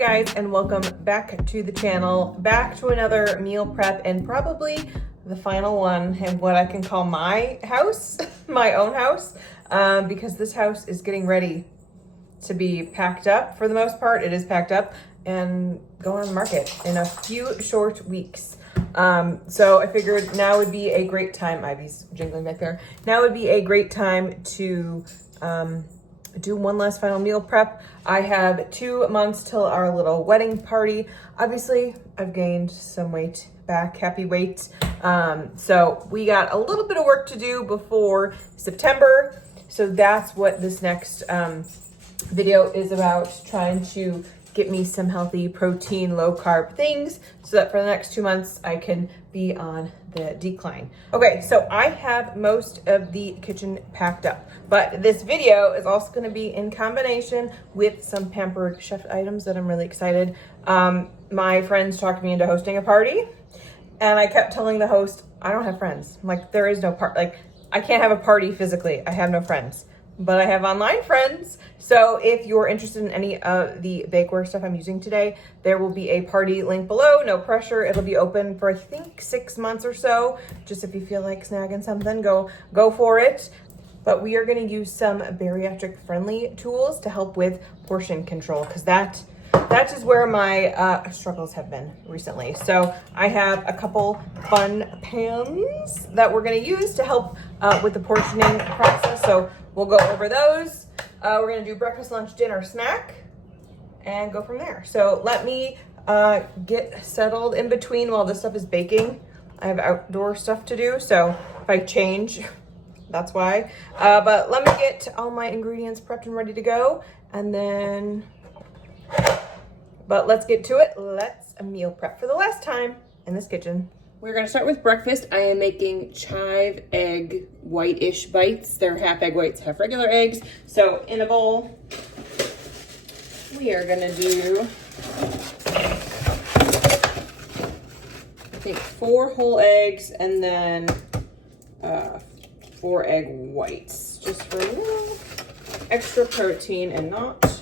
guys, and welcome back to the channel, back to another meal prep, and probably the final one in what I can call my house, my own house, because this house is getting ready to be packed up. For the most part, it is packed up and going on the market in a few short weeks. So I figured now would be a great time. Ivy's jingling back there. Now would be a great time to do one last final meal prep. I have 2 months till our little wedding party. Obviously, I've gained some weight back, happy weight. So we got a little bit of work to do before September. So that's what this next video is about, trying to get me some healthy protein, low carb things so that for the next 2 months I can be on the decline. Okay, so I have most of the kitchen packed up, but this video is also going to be in combination with some Pampered chef items that I'm really excited. My friends talked me into hosting a party, and I kept telling the host, I don't have friends. I'm like, there is no I can't have a party physically. I have no friends, but I have online friends. So if you're interested in any of the bakeware stuff I'm using today, there will be a party link below. No pressure. It'll be open for I think 6 months or so. Just if you feel like snagging something, go for it. But we are going to use some bariatric friendly tools to help with portion control, because that is where my struggles have been recently. So I have a couple fun pans that we're going to use to help with the portioning process. So we'll go over those. We're going to do breakfast, lunch, dinner, snack, and go from there. So let me get settled in between while this stuff is baking. I have outdoor stuff to do, so if I change, that's why. But let me get all my ingredients prepped and ready to go, and then... But let's get to it. Let's meal prep for the last time in this kitchen. We're gonna start with breakfast. I am making chive egg white-ish bites. They're half egg whites, half regular eggs. So in a bowl, we are gonna do, I think 4 whole eggs and then 4 egg whites, just for a little extra protein and not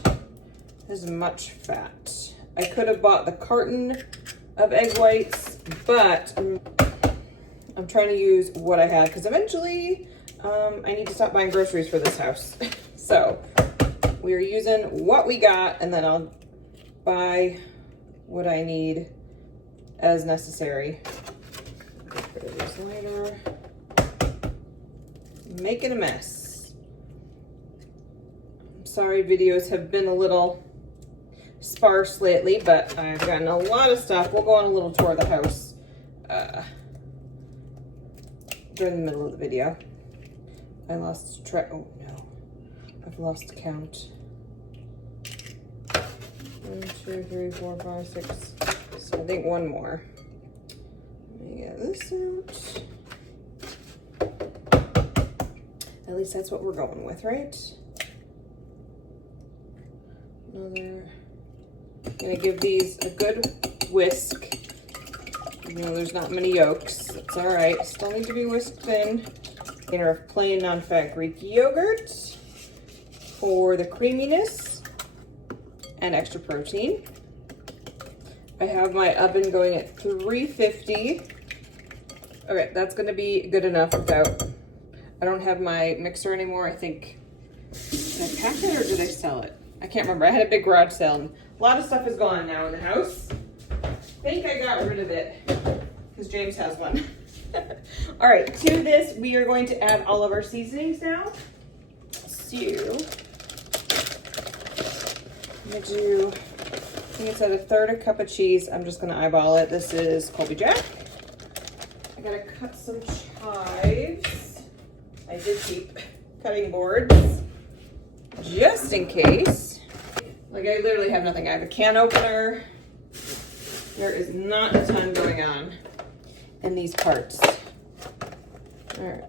as much fat. I could have bought the carton of egg whites, but I'm trying to use what I had, because eventually I need to stop buying groceries for this house. So we're using what we got, and then I'll buy what I need as necessary. Put it this later. Making a mess. I'm sorry, videos have been a little sparse lately, but I've gotten a lot of stuff. We'll go on a little tour of the house during the middle of the video. I lost track. Oh no, I've lost count. 1, 2, 3, 4, 5, 6. So I think one more. Let me get this out. At least that's what we're going with, right? Another. I'm gonna give these a good whisk. You know, there's not many yolks. That's all right. Still need to be whisked thin. Container of plain non-fat Greek yogurt for the creaminess and extra protein. I have my oven going at 350. Okay, that's gonna be good enough without. I don't have my mixer anymore. I think, did I pack it or did I sell it? I can't remember. I had a big garage sale, and a lot of stuff is gone now in the house. I think I got rid of it because James has one. All right, to this, we are going to add all of our seasonings now. So, I'm gonna do, I think it's at 1/3 cup of cheese. I'm just gonna eyeball it. This is Colby Jack. I gotta cut some chives. I did keep cutting boards just in case. Like, I literally have nothing. I have a can opener. There is not a ton going on in these parts. All right.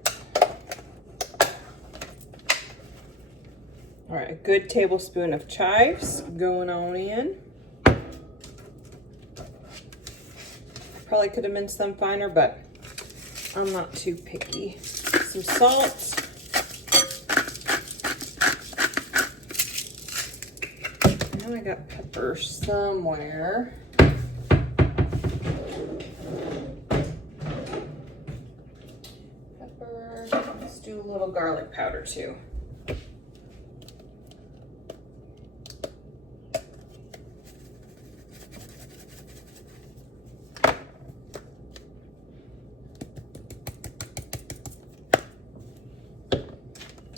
All right, a good tablespoon of chives going on in. Probably could have minced them finer, but I'm not too picky. Some salt. got pepper somewhere. Pepper. Let's do a little garlic powder too.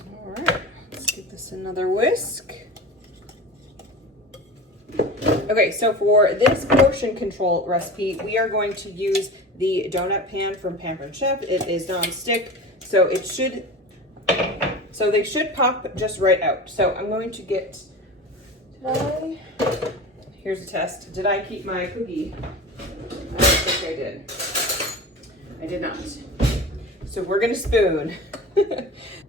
All right, let's give this another whisk. Okay, so for this portion control recipe, we are going to use the donut pan from Pampered Chef. It is non-stick, so they should pop just right out. So I'm going to get, here's a test. Did I keep my cookie? I don't think I did. I did not. So we're gonna spoon.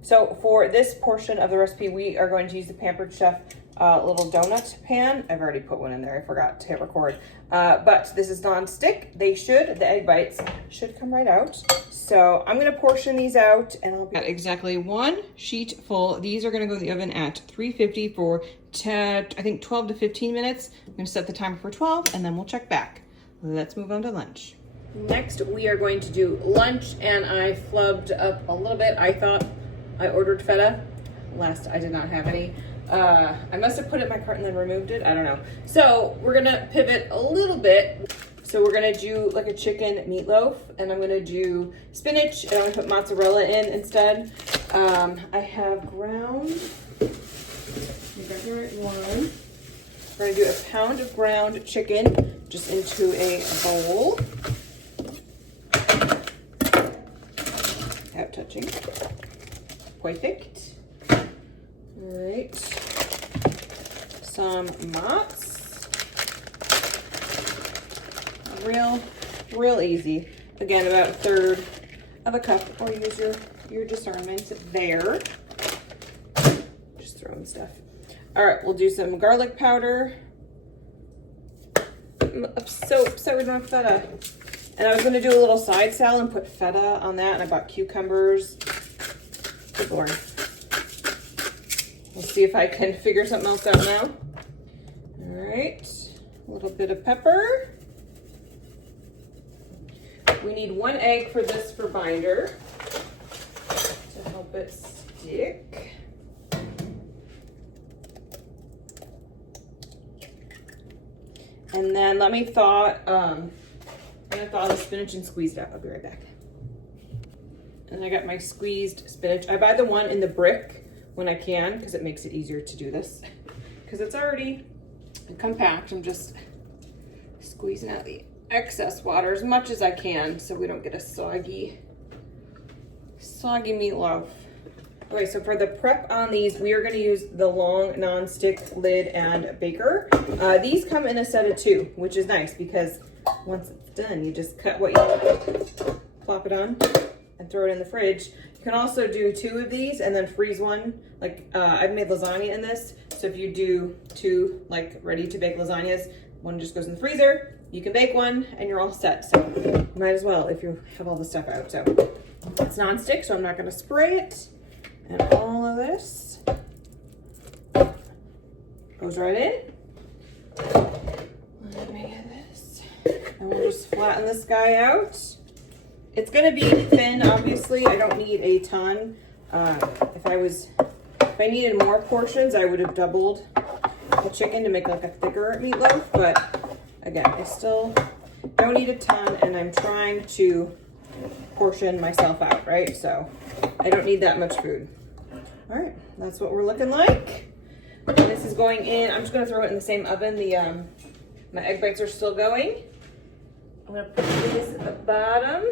So for this portion of the recipe, we are going to use the Pampered Chef little donut pan. I've already put one in there. I forgot to hit record. But this is non-stick. The egg bites should come right out. So I'm gonna portion these out and I'll be at exactly 1 sheet full. These are gonna go in the oven at 350 for I think 12 to 15 minutes. I'm gonna set the timer for 12 and then we'll check back. Let's move on to lunch. Next, we are going to do lunch, and I flubbed up a little bit. I thought I ordered feta. Last, I did not have any. I must have put it in my cart and then removed it. I don't know. So we're gonna pivot a little bit. So we're gonna do like a chicken meatloaf, and I'm gonna do spinach, and I'm gonna put mozzarella in instead. I have ground, you got the right one. We're gonna do a pound of ground chicken just into a bowl. Without touching. Perfect. All right. Some mozz. Real easy. Again, about 1/3 of a cup, or use your discernment there. Just throwing stuff. All right, we'll do some garlic powder. I'm so upset we don't have feta. And I was gonna do a little side salad and put feta on that, and I bought cucumbers. Good Lord. We'll see if I can figure something else out now. All right, a little bit of pepper. We need 1 egg for this for binder to help it stick. And then let me thaw, I'm gonna thaw the spinach and squeeze it out. I'll be right back. And I got my squeezed spinach. I buy the one in the brick when I can, because it makes it easier to do this. Because it's already compact. I'm just squeezing out the excess water as much as I can so we don't get a soggy meatloaf. Okay, so for the prep on these, we are gonna use the long non-stick lid and baker. These come in a set of 2, which is nice because once it's done, you just cut what you want, plop it on, and throw it in the fridge. You can also do 2 of these and then freeze one. Like I've made lasagna in this, so if you do 2 like ready to bake lasagnas, one just goes in the freezer, you can bake one and you're all set. So might as well if you have all the stuff out. So it's non-stick, so I'm not gonna spray it. And all of this goes right in. Let me get this. And we'll just flatten this guy out. It's gonna be thin, obviously. I don't need a ton. If I needed more portions, I would have doubled the chicken to make like a thicker meatloaf. But again, I still don't need a ton, and I'm trying to portion myself out, right? So I don't need that much food. All right, that's what we're looking like. And this is going in. I'm just gonna throw it in the same oven. My egg bites are still going. I'm gonna put this at the bottom.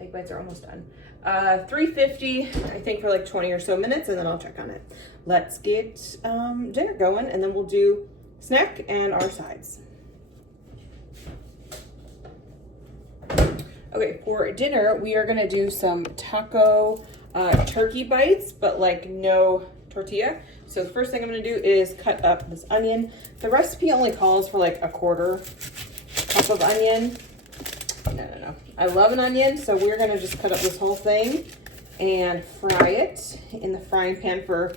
Egg bites are almost done. 350, I think, for like 20 or so minutes, and then I'll check on it. Let's get dinner going, and then we'll do snack and our sides. Okay, for dinner, we are gonna do some taco turkey bites, but like no tortilla. So the first thing I'm gonna do is cut up this onion. The recipe only calls for like 1/4 cup of onion. No. I love an onion, so we're gonna just cut up this whole thing and fry it in the frying pan for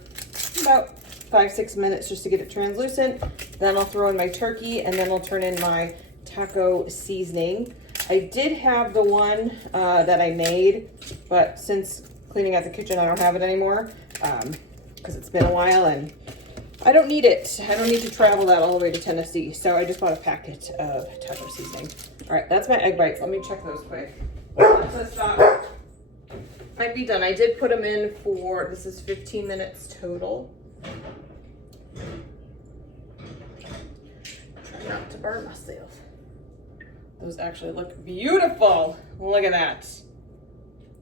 about 5-6 minutes just to get it translucent. Then I'll throw in my turkey, and then I'll turn in my taco seasoning. I did have the one that I made, but since cleaning out the kitchen, I don't have it anymore because it's been a while and I don't need it. I don't need to travel that all the way to Tennessee. So I just bought a packet of taco seasoning. All right, that's my egg bites. Let me check those quick. Let's stop. Might be done. I did put them in for, this is 15 minutes total. Try not to burn myself. Those actually look beautiful. Look at that.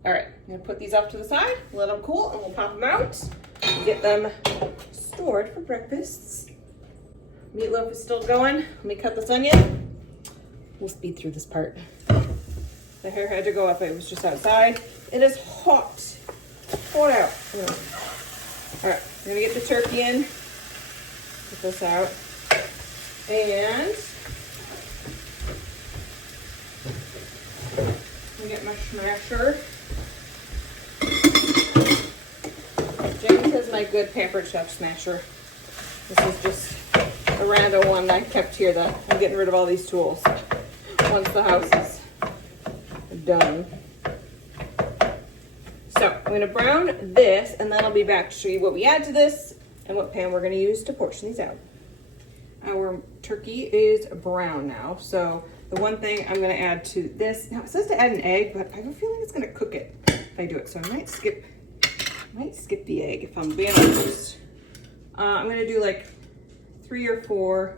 All right, I'm gonna put these off to the side, let them cool, and we'll pop them out and get them stored for breakfasts. Meatloaf is still going. Let me cut this onion. We'll speed through this part. The hair had to go up, it was just outside. It is hot. Hot out. All right, I'm gonna get the turkey in. Get this out. And I'm gonna get my smasher. James has my good Pampered Chef smasher. This is just a random one I kept here that I'm getting rid of all these tools once the house is done. So I'm gonna brown this, and then I'll be back to show you what we add to this and what pan we're gonna use to portion these out. Our turkey is brown now, so the one thing I'm gonna add to this, now it says to add an egg, but I have a feeling it's gonna cook it if I do it, so I might skip the egg if I'm being honest. I'm gonna do like 3 or 4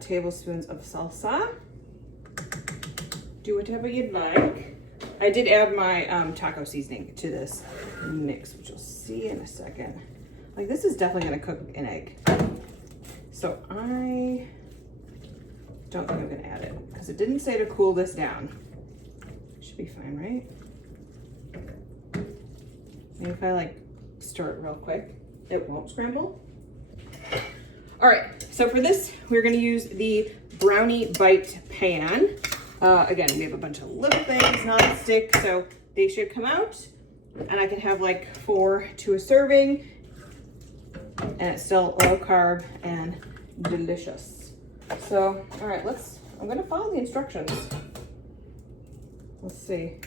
tablespoons of salsa. Do whatever you'd like. I did add my taco seasoning to this mix, which you'll see in a second. Like, this is definitely gonna cook an egg. So I don't think I'm gonna add it because it didn't say to cool this down. Should be fine, right? Maybe if I like stir it real quick, it won't scramble. All right, so for this, we're gonna use the brownie bite pan. Again, we have a bunch of little things, non-stick, so they should come out, and I can have like 4 to a serving, and it's still low carb and delicious. So, all right, I'm gonna follow the instructions. Let's see.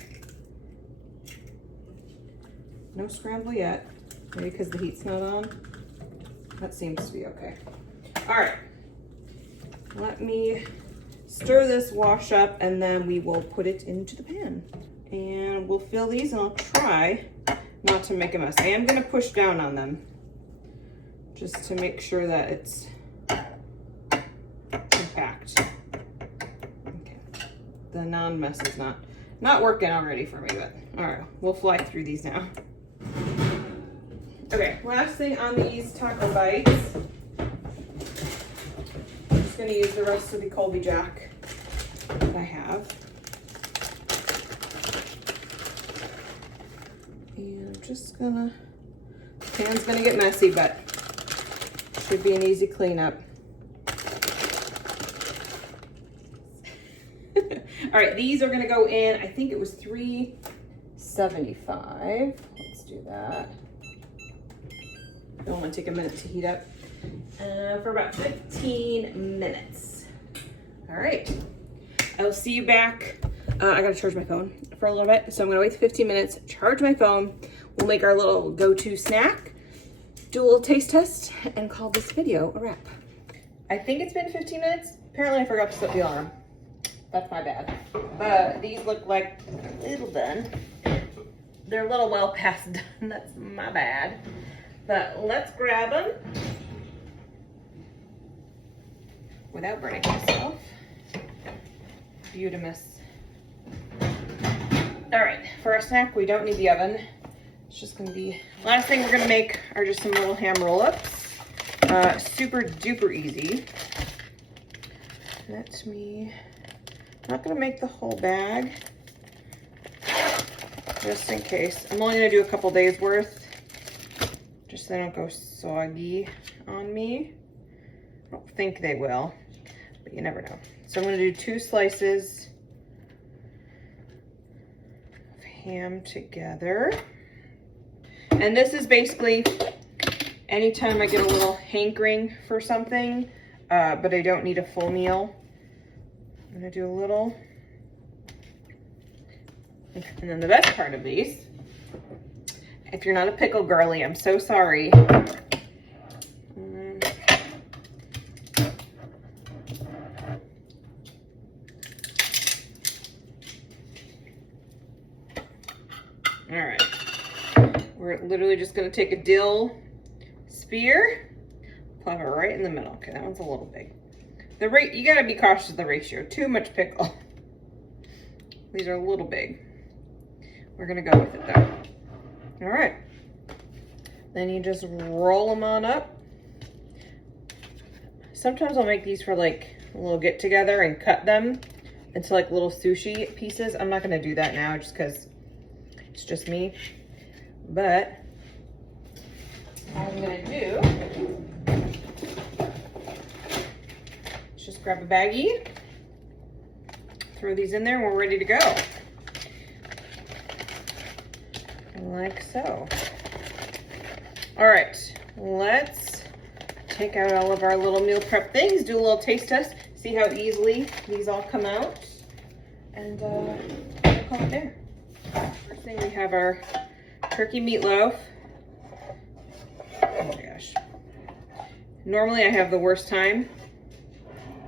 No scramble yet, maybe because the heat's not on. That seems to be okay. All right, let me stir this wash up, and then we will put it into the pan. And we'll fill these, and I'll try not to make a mess. I am gonna push down on them just to make sure that it's compact. Okay, the non-mess is not working already for me, but all right, we'll fly through these now. Okay, last thing on these taco bites. I'm just gonna use the rest of the Colby Jack that I have. And I'm just gonna, the pan's gonna get messy, but should be an easy cleanup. All right, these are gonna go in, I think it was $3.75. Let's do that. I don't want to take a minute to heat up. For about 15 minutes. All right, I'll see you back. I gotta charge my phone for a little bit, so I'm gonna wait 15 minutes, charge my phone. We'll make our little go-to snack, do a little taste test, and call this video a wrap. I think it's been 15 minutes. Apparently I forgot to set the alarm. That's my bad. But these look like a little done. They're a little well past done. That's my bad. But let's grab them without burning myself. Beautimous. All right, for our snack, we don't need the oven. It's just gonna be, last thing we're gonna make are just some little ham roll-ups. Super duper easy. Let me, I'm not gonna make the whole bag, just in case. I'm only gonna do a couple days worth, just so they don't go soggy on me. I don't think they will, but you never know. So I'm gonna do 2 slices of ham together. And this is basically Anytime I get a little hankering for something, but I don't need a full meal, I'm gonna do a little. And then the best part of these, if you're not a pickle girly, I'm so sorry. All right, we're literally just gonna take a dill spear, plop it right in the middle. Okay, that one's a little big. The rate, you gotta be cautious of the ratio. Too much pickle. These are a little big. We're gonna go with it though. All right. Then you just roll them on up. Sometimes I'll make these for like a little get together and cut them into like little sushi pieces. I'm not gonna do that now just because it's just me. But what I'm gonna do is just grab a baggie, throw these in there, and we're ready to go. Like so. All right, let's take out all of our little meal prep things, do a little taste test, see how easily these all come out, and we'll call it there. First thing, we have our turkey meatloaf. Oh my gosh. Normally I have the worst time.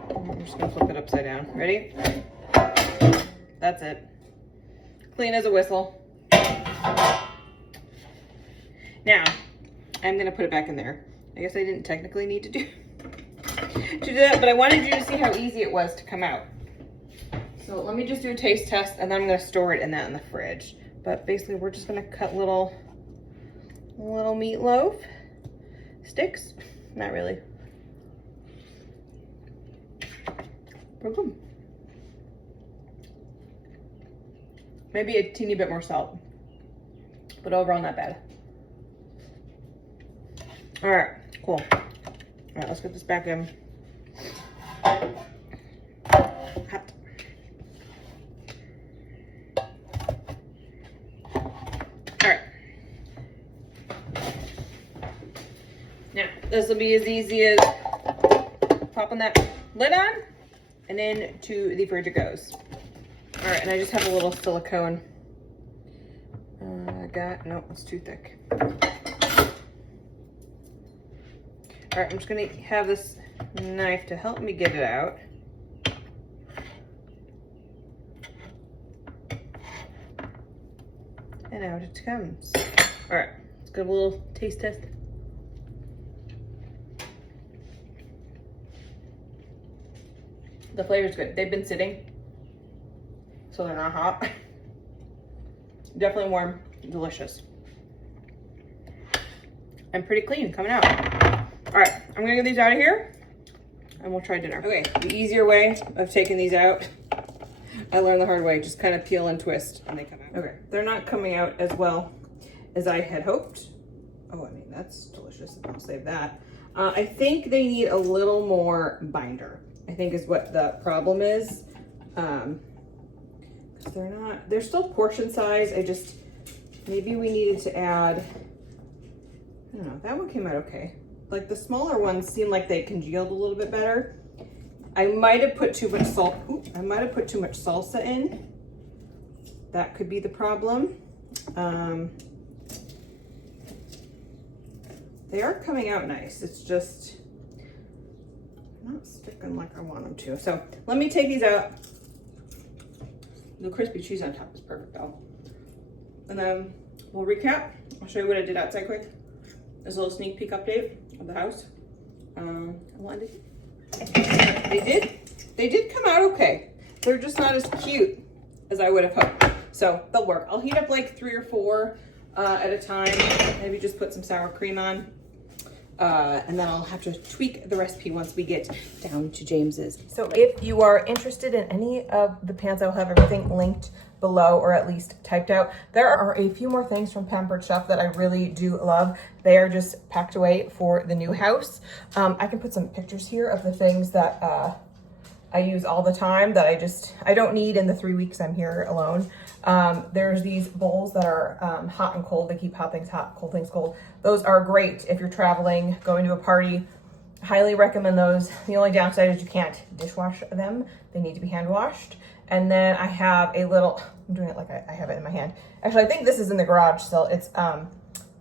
I'm just gonna flip it upside down. Ready? That's it. Clean as a whistle. Now, I'm gonna put it back in there. I guess I didn't technically need to do that, but I wanted you to see how easy it was to come out. So let me just do a taste test, and then I'm gonna store it in the fridge. But basically, we're just gonna cut little meatloaf sticks. Not really. Boom. Maybe a teeny bit more salt, but overall not bad. All right, cool. All right, let's get this back in. Hot. All right. Now, this will be as easy as popping that lid on, and then to the fridge it goes. All right, and I just have a little silicone. No, it's too thick. All right, I'm just gonna have this knife to help me get it out. And out it comes. All right, let's go a little taste test. The flavor's good. They've been sitting, so they're not hot. Definitely warm, delicious. And pretty clean coming out. All right, I'm gonna get these out of here and we'll try dinner. Okay, the easier way of taking these out, I learned the hard way, just kind of peel and twist and they come out. Okay, they're not coming out as well as I had hoped. Oh, I mean, that's delicious. I'll save that. I think they need a little more binder, I think is what the problem is. Because they're still portion size. Maybe we needed to add, I don't know, that one came out okay. Like the smaller ones seem like they congealed a little bit better. I might have put too much salt. I might have put too much salsa in. That could be the problem. They are coming out nice. It's just not sticking like I want them to. So let me take these out. The crispy cheese on top is perfect though. And then we'll recap. I'll show you what I did outside quick. There's a little sneak peek update of the house. They did come out okay. They're just not as cute as I would have hoped. So they'll work. I'll heat up like 3 or 4 at a time. Maybe just put some sour cream on. And then I'll have to tweak the recipe once we get down to James's. So if you are interested in any of the pans, I'll have everything linked below or at least typed out. There are a few more things from Pampered stuff that I really do love. They are just packed away for the new house. I can put some pictures here of the things that I use all the time that I don't need in the 3 weeks I'm here alone. There's these bowls that are hot and cold. They keep hot things hot, cold things cold. Those are great if you're traveling, going to a party. Highly recommend those. The only downside is you can't dishwash them. They need to be hand washed. And then I have a little, I'm doing it like I have it in my hand. Actually, I think this is in the garage still. It's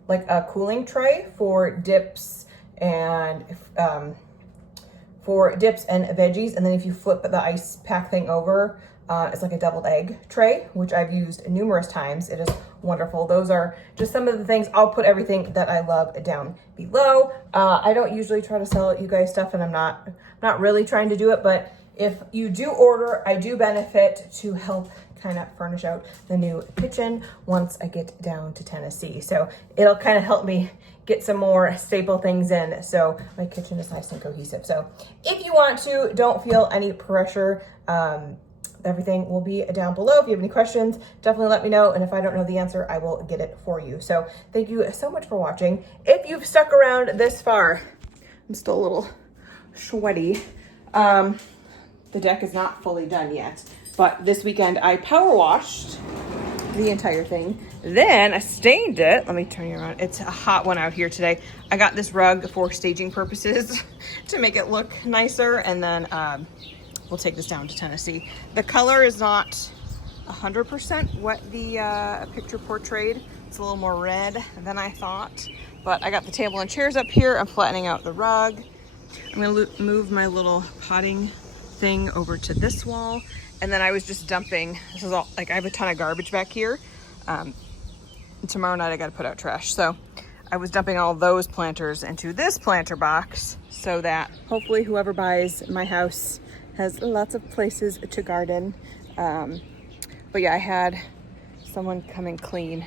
like a cooling tray for dips and veggies. And then if you flip the ice pack thing over, it's like a deviled egg tray, which I've used numerous times. It is wonderful. Those are just some of the things. I'll put everything that I love down below. I don't usually try to sell you guys stuff, and I'm not really trying to do it, but if you do order, I do benefit to help kind of furnish out the new kitchen once I get down to Tennessee. So it'll kind of help me get some more staple things in, so my kitchen is nice and cohesive. So if you want to, don't feel any pressure. Everything will be down below. If you have any questions, definitely let me know. And if I don't know the answer, I will get it for you. So thank you so much for watching. If you've stuck around this far, I'm still a little sweaty. The deck is not fully done yet, but this weekend I power washed the entire thing. Then I stained it. Let me turn you around. It's a hot one out here today. I got this rug for staging purposes to make it look nicer. And then, we'll take this down to Tennessee. The color is not 100% what the picture portrayed. It's a little more red than I thought, but I got the table and chairs up here. I'm flattening out the rug. I'm gonna move my little potting thing over to this wall. And then I was just dumping, this is all, like I have a ton of garbage back here. Tomorrow night I gotta put out trash. So I was dumping all those planters into this planter box so that hopefully whoever buys my house has lots of places to garden. But yeah, I had someone come and clean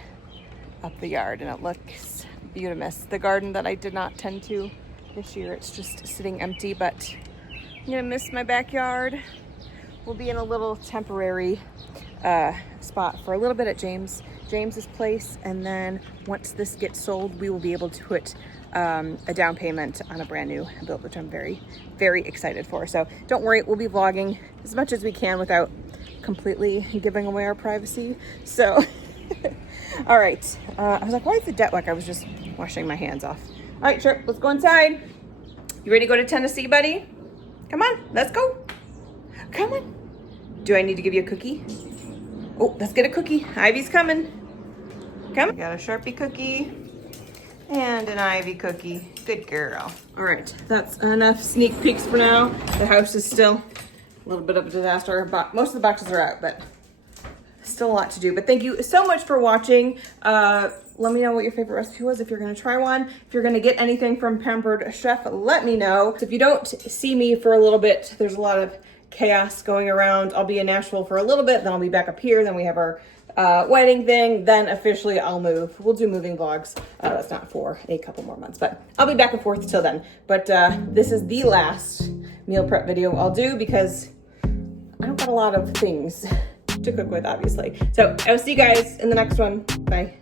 up the yard and it looks beautiful. The garden that I did not tend to this year, it's just sitting empty, but I'm gonna miss my backyard. We'll be in a little temporary spot for a little bit at James's place, and then once this gets sold, we will be able to put a down payment on a brand new build, which I'm very, very excited for. So don't worry, we'll be vlogging as much as we can without completely giving away our privacy. So, all right. I was like, why is the deck wet? I was just washing my hands off. All right, sure, let's go inside. You ready to go to Tennessee, buddy? Come on, let's go. Come on. Do I need to give you a cookie? Oh, let's get a cookie. Ivy's coming. Come on. Got a Sharpie cookie and an Ivy cookie. Good girl. All right, that's enough sneak peeks for now. The house is still a little bit of a disaster. Most of the boxes are out, but still a lot to do. But thank you so much for watching. Let me know what your favorite recipe was if you're gonna try one. If you're gonna get anything from Pampered Chef, let me know. If you don't see me for a little bit, there's a lot of chaos going around. I'll be in Nashville for a little bit, then I'll be back up here, then we have our wedding thing, then officially I'll move. We'll do moving vlogs. That's not for a couple more months, but I'll be back and forth till then. But this is the last meal prep video I'll do because I don't got a lot of things to cook with, obviously. So I will see you guys in the next one. Bye.